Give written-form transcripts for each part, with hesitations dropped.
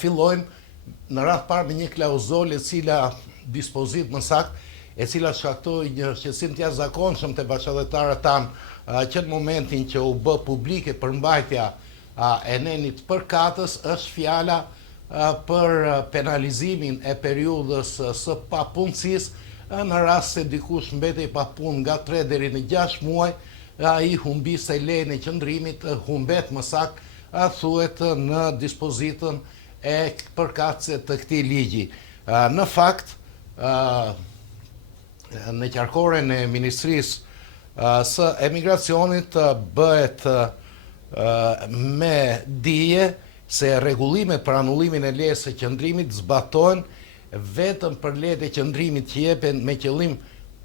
fillojmë në radh parë me një klauzulë e cila dispozit më sakt, e cila shkaktoi një shqetësim të jashtëzakonshëm te bashkëdhetarët tanë që në momentin që u bë publike përmbajtja e nenit përkatës, është fjala për penalizimin e periudhës së papunësisë në rast se dikush mbetej pa punë nga 3 deri në 6 muaj, ai humbiste lejen e qëndrimit, humbet më sakt, thuhet në dispozitën e përkatëse të këtij ligji. Në fakt, në qarkoren e Ministrisë së Emigracionit bëhet me dije se rregullimet për anullimin e lejes së qëndrimit zbatohen vetëm për lejet e qëndrimit që jepen me qëllim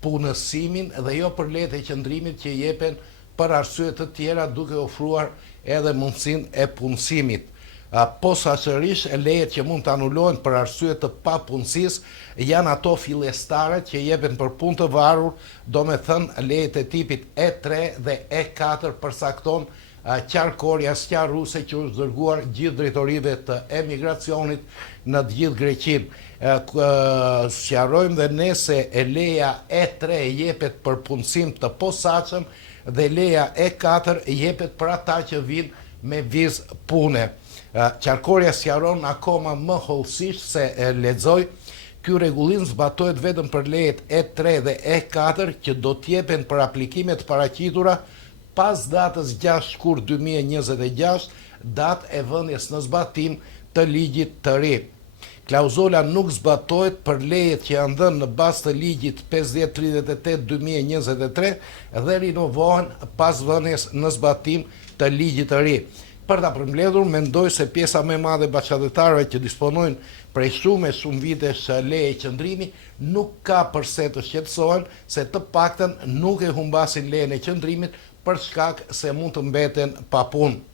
punësimin dhe jo për lejet e qëndrimit që jepen për arsye të tjera duke ofruar edhe mundësinë e punësimit. Posaçërisht, lejet që mund të anulohen për arsye të papunësisë janë ato fillestare që jepen për punë të varur, domethënë lejet e tipit E3 dhe E4 përcakton qarkorja sqarruese që është dërguar gjithë drejtorive të emigracionit në të gjithë Greqinë. Sqarojmë dhe ne se leja E3 jepet për punësim të posaçëm dhe leja E4 jepet për ata që vinë me vizë pune. Qarkoria sqaron akoma më hollësisht se lexoj, ky rregullim zbatohet vetëm për lejet E3 dhe E4 që do të jepen për aplikimet paraqitura pas datës 6 shkurt 2026, datë e vënies në zbatim të ligjit të ri. Klauzula nuk zbatohet për lejet që janë dhënë në bazë të ligjit 5038/2023 dhe rinovohen pas vënies në zbatim të ligjit të ri. Për ta përmbledhur, mendoj se pjesa më e madhe e bashkëdhetarëve që disponojnë prej shumë vitesh leje qëndrimi nuk ka përse të shqetësohen se të paktën nuk e humbasin lejen e qëndrimit për shkak se mund të mbeten pa punë.